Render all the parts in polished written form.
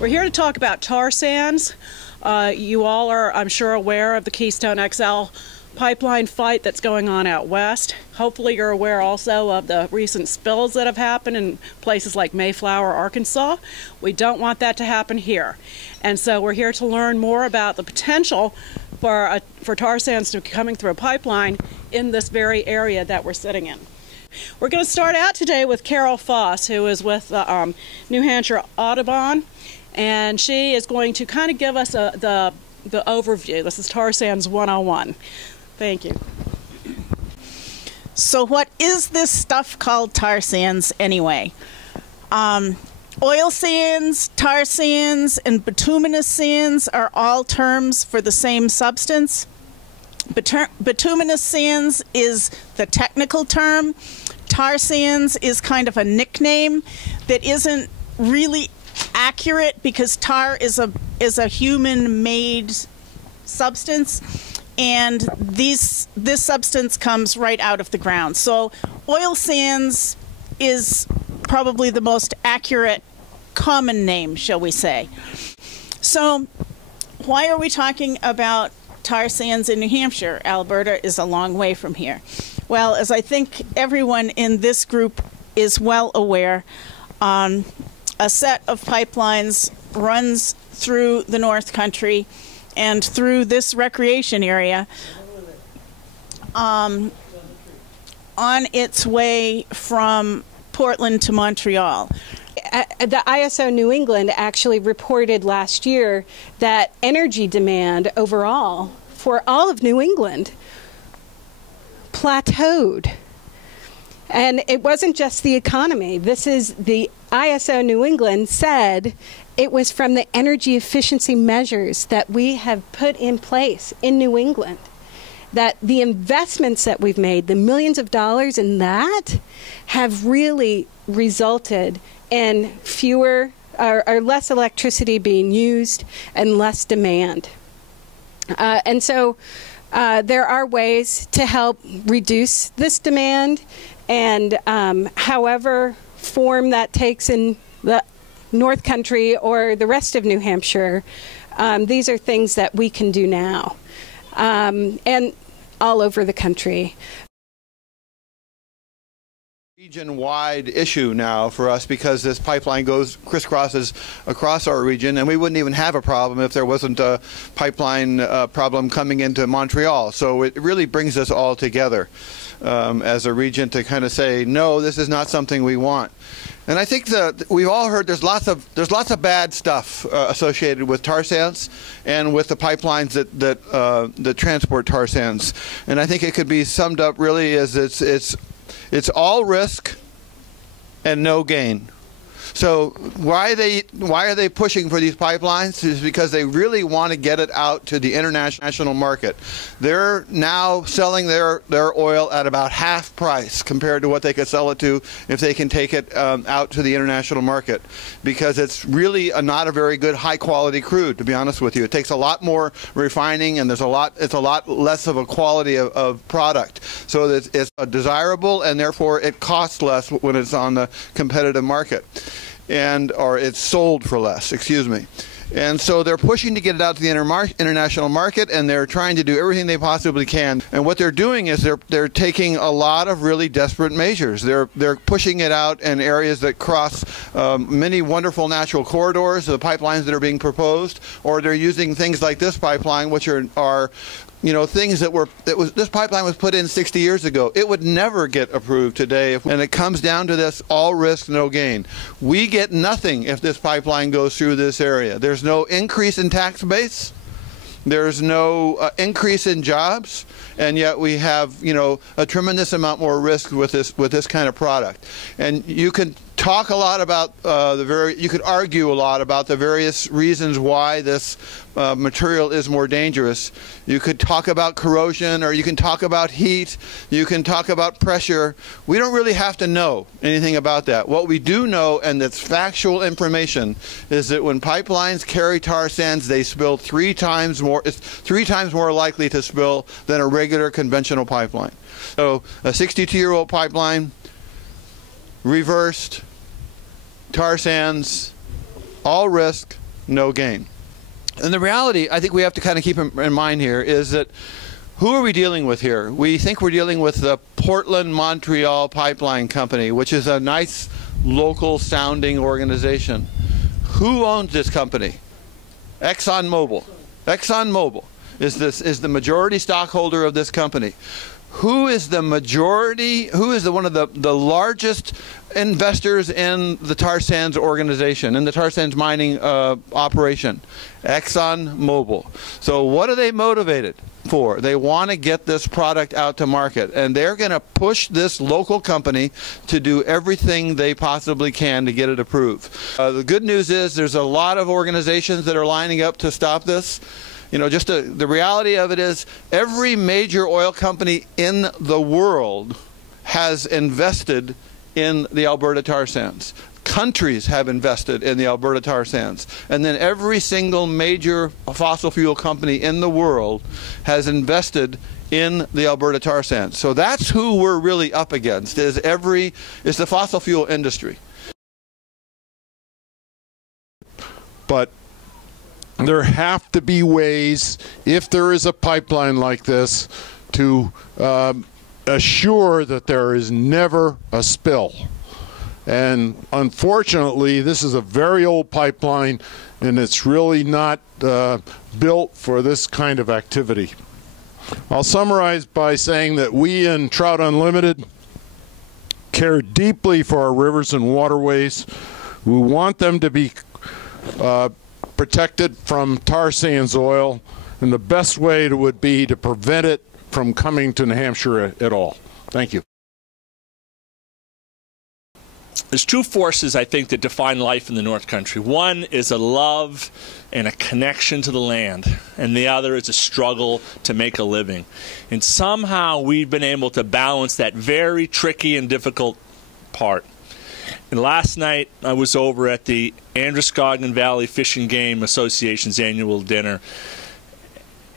We're here to talk about tar sands. You all are, I'm sure, aware of the Keystone XL pipeline fight that's going on out west. Hopefully you're aware also of the recent spills that have happened in places like Mayflower, Arkansas. We don't want that to happen here. And so we're here to learn more about the potential for tar sands to be coming through a pipeline in this very area that we're sitting in. We're going to start out today with Carol Foss, who is with the New Hampshire Audubon, and she is going to kind of give us the overview. This is Tar Sands 101. Thank you. So what is this stuff called tar sands anyway? Oil sands, tar sands, and bituminous sands are all terms for the same substance. Bituminous sands is the technical term. Tar sands is kind of a nickname that isn't really accurate because tar is a human-made substance, and this substance comes right out of the ground. So oil sands is probably the most accurate common name, shall we say. So why are we talking about tar sands in New Hampshire? Alberta is a long way from here. Well, as I think everyone in this group is well aware, a set of pipelines runs through the North Country and through this recreation area on its way from Portland to Montreal. The ISO New England actually reported last year that energy demand overall for all of New England plateaued. And it wasn't just the economy. This is the ISO New England said it was from the energy efficiency measures that we have put in place in New England, that the investments that we've made, the millions of dollars in that, have really resulted in fewer or less electricity being used and less demand. And so there are ways to help reduce this demand, and however form that takes in the North Country or the rest of New Hampshire, these are things that we can do now and all over the country. Region-wide issue now for us because this pipeline crisscrosses across our region, and we wouldn't even have a problem if there wasn't a pipeline problem coming into Montreal. So it really brings us all together as a region to kind of say, no, this is not something we want. And I think that we've all heard there's lots of bad stuff associated with tar sands and with the pipelines that transport tar sands. And I think it could be summed up really as it's all risk and no gain. So why are they pushing for these pipelines? Is because they really want to get it out to the international market. They're now selling their oil at about half price compared to what they could sell it to if they can take it out to the international market, because it's really not a very good high quality crude, to be honest with you. It takes a lot more refining, and it's a lot less of a quality of product. So that it's desirable, and therefore it costs less when it's on the competitive market. Or it's sold for less, excuse me. And so they're pushing to get it out to the international market, and they're trying to do everything they possibly can. And what they're doing is they're taking a lot of really desperate measures. They're pushing it out in areas that cross many wonderful natural corridors, the pipelines that are being proposed, or they're using things like this pipeline, which are things this pipeline was put in 60 years ago. It would never get approved today, and it comes down to this: all risk, no gain. We get nothing if this pipeline goes through this area. There's no increase in tax base. There's no increase in jobs, and yet we have, a tremendous amount more risk with this kind of product. And you can talk a lot about you could argue a lot about the various reasons why this material is more dangerous. You could talk about corrosion, or you can talk about heat, you can talk about pressure. We don't really have to know anything about that. What we do know, and that's factual information, is that when pipelines carry tar sands, they spill it's 3 times more likely to spill than a regular conventional pipeline. So a 62-year-old pipeline, reversed, tar sands, all risk, no gain. And the reality I think we have to kind of keep in mind here is that who are we dealing with here? We think we're dealing with the Portland-Montreal Pipeline Company, which is a nice local sounding organization. Who owns this company? ExxonMobil. ExxonMobil is the majority stockholder of this company. Who is the majority, who is one of the largest investors in the tar sands organization, in the tar sands mining operation? ExxonMobil. So what are they motivated for? They want to get this product out to market, and they're going to push this local company to do everything they possibly can to get it approved. The good news is there's a lot of organizations that are lining up to stop this. You know, the reality of it is every major oil company in the world has invested in the Alberta tar sands. Countries have invested in the Alberta tar sands. And then every single major fossil fuel company in the world has invested in the Alberta tar sands. So that's who we're really up against, is the fossil fuel industry. But there have to be ways, if there is a pipeline like this, to assure that there is never a spill. And unfortunately, this is a very old pipeline, and it's really not built for this kind of activity. I'll summarize by saying that we in Trout Unlimited care deeply for our rivers and waterways. We want them to be protected from tar sands oil, and the best way would be to prevent it from coming to New Hampshire at all. Thank you. There's two forces, I think, that define life in the North Country. One is a love and a connection to the land, and the other is a struggle to make a living. And somehow we've been able to balance that very tricky and difficult part. And last night I was over at the Androscoggin Valley Fish and Game Association's annual dinner.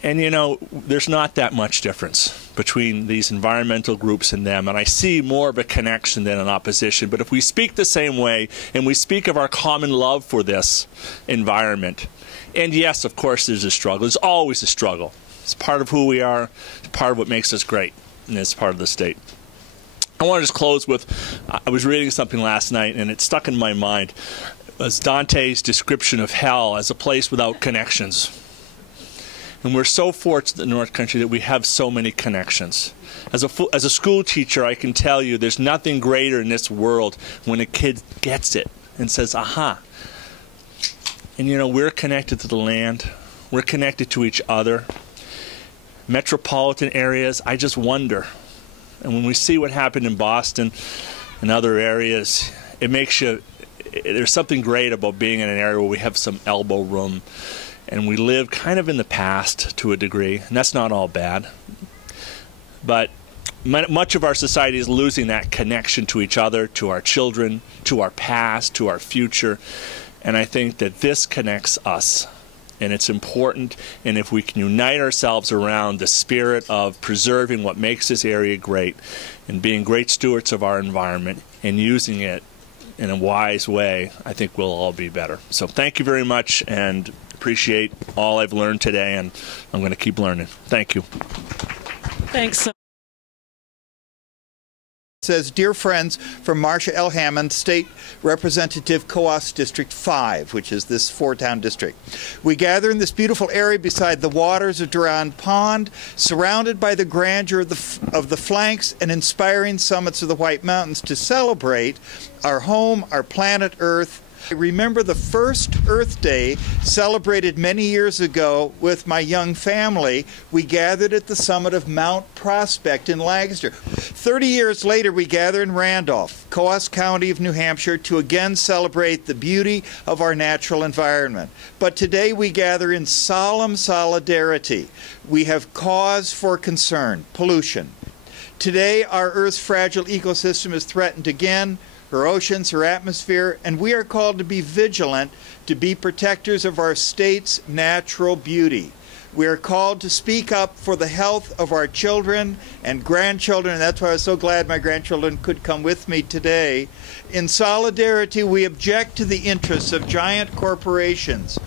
And you know, there's not that much difference between these environmental groups and them, and I see more of a connection than an opposition. But if we speak the same way, and we speak of our common love for this environment, and yes, of course there's a struggle. There's always a struggle. It's part of who we are, it's part of what makes us great, and it's part of the state. I want to just close with, I was reading something last night, and it stuck in my mind. It was Dante's description of hell as a place without connections. And we're so fortunate in the North Country that we have so many connections. As a school teacher, I can tell you there's nothing greater in this world when a kid gets it and says, aha. And you know, we're connected to the land. We're connected to each other. Metropolitan areas, I just wonder. And when we see what happened in Boston and other areas, it makes you, there's something great about being in an area where we have some elbow room. And we live kind of in the past to a degree, and that's not all bad. But much of our society is losing that connection to each other, to our children, to our past, to our future. And I think that this connects us, and it's important. And if we can unite ourselves around the spirit of preserving what makes this area great and being great stewards of our environment and using it in a wise way, I think we'll all be better. So thank you very much, and appreciate all I've learned today, and I'm going to keep learning. Thank you. Thanks. Says, dear friends from Marcia L. Hammond, State Representative Coos District 5, which is this four-town district. We gather in this beautiful area beside the waters of Durand Pond, surrounded by the grandeur of the flanks and inspiring summits of the White Mountains to celebrate our home, our planet Earth. I remember the first Earth Day celebrated many years ago with my young family. We gathered at the summit of Mount Prospect in Lancaster. 30 years later, we gather in Randolph, Coos County of New Hampshire, to again celebrate the beauty of our natural environment. But today we gather in solemn solidarity. We have cause for concern: pollution. Today, our Earth's fragile ecosystem is threatened again. Her oceans, her atmosphere, and we are called to be vigilant, to be protectors of our state's natural beauty. We are called to speak up for the health of our children and grandchildren, and that's why I was so glad my grandchildren could come with me today. In solidarity, we object to the interests of giant corporations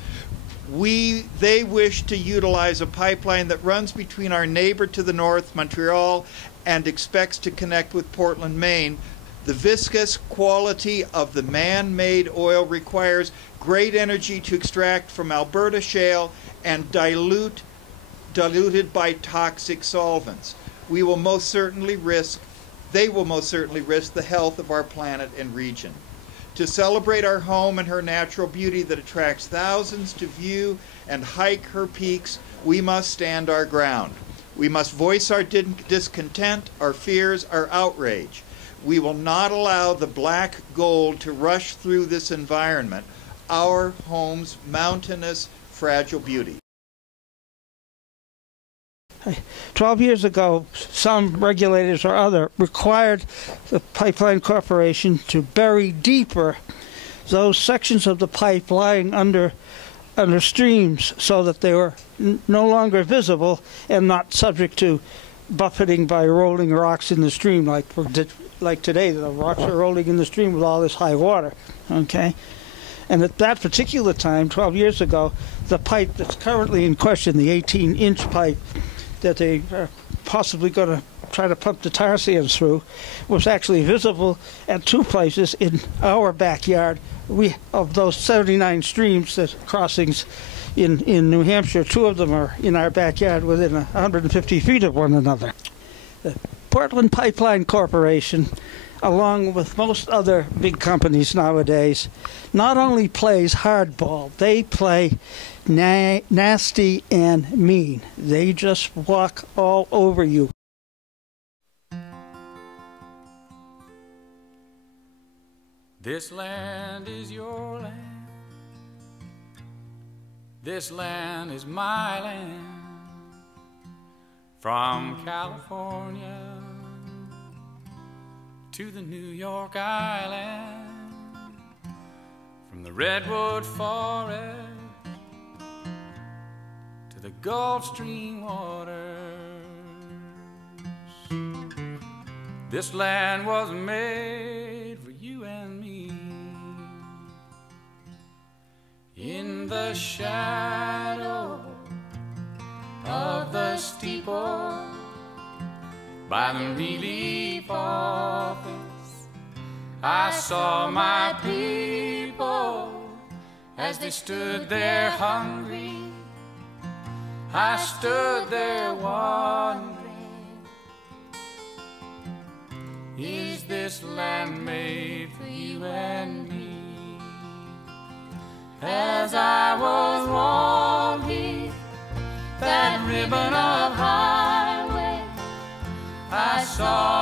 They wish to utilize a pipeline that runs between our neighbor to the north, Montreal, and expects to connect with Portland, Maine. The viscous quality of the man-made oil requires great energy to extract from Alberta shale and diluted by toxic solvents. They will most certainly risk the health of our planet and region. To celebrate our home and her natural beauty that attracts thousands to view and hike her peaks, we must stand our ground. We must voice our discontent, our fears, our outrage. We will not allow the black gold to rush through this environment, our home's mountainous, fragile beauty. 12 years ago, some regulators or other required the Pipeline Corporation to bury deeper those sections of the pipe lying under streams so that they were no longer visible and not subject to buffeting by rolling rocks in the stream like today. The rocks are rolling in the stream with all this high water. Okay? And at that particular time, 12 years ago, the pipe that's currently in question, the 18-inch pipe, that they are possibly going to try to pump the tar sands through, was actually visible at two places in our backyard. Of those 79 streams, that crossings in New Hampshire, 2 of them are in our backyard within 150 feet of one another. The Portland Pipeline Corporation, along with most other big companies nowadays, not only plays hardball, they play nasty and mean. They just walk all over you. This land is your land. This land is my land. From California to the New York Island, from the redwood forest to the Gulf Stream waters. This land was made for you and me. In the shadow of the steeple by the relief office, I saw my people as they stood there hungry. I stood there wondering, is this land made for you and me? As I was walking that ribbon of highway, I saw